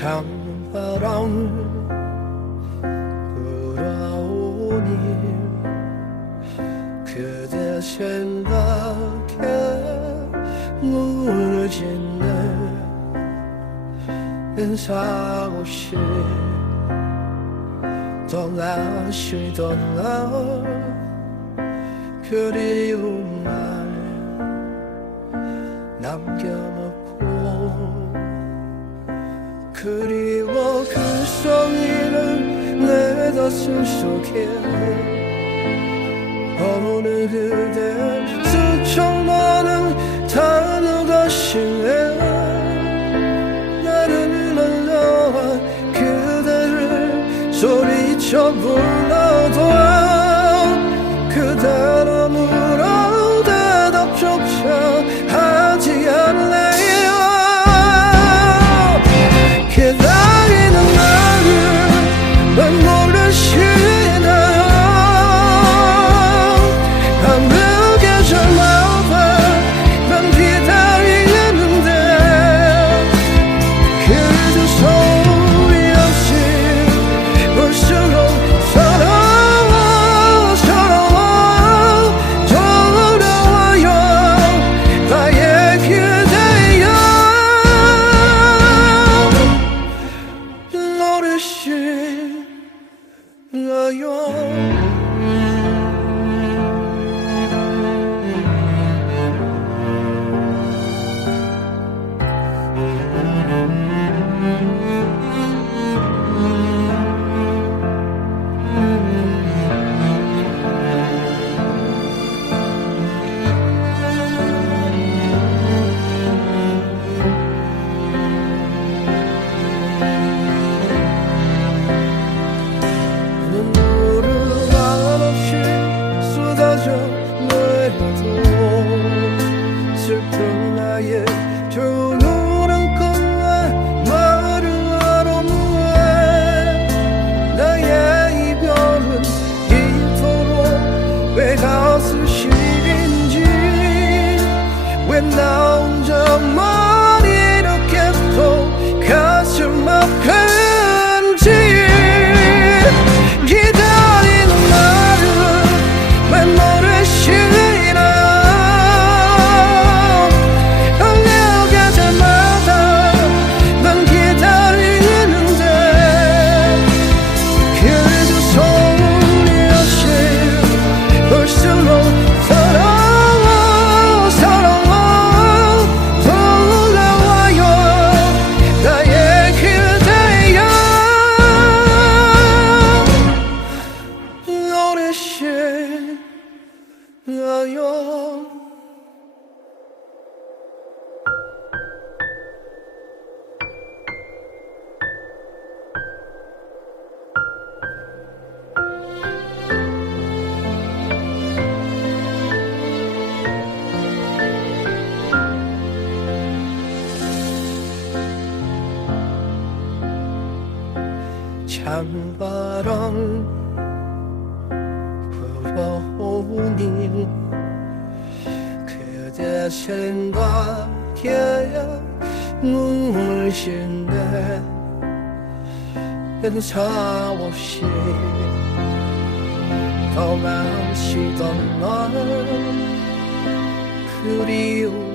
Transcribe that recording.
찬바람 불어오니 그대 생각에 무너진 내 인사고 싶 떠나시던 날 그리운 날 남겨놓고 그리워 그 소리를 내 가슴 속에 어느 그대 스쳐 많은 단어가 실내 나를 날려와 그대를 소리쳐 불러도 그댈 许了愿 love 노래시나요 찬바람 생각에 눈물 쉰내 인사 없이 떠나시던 날 그리운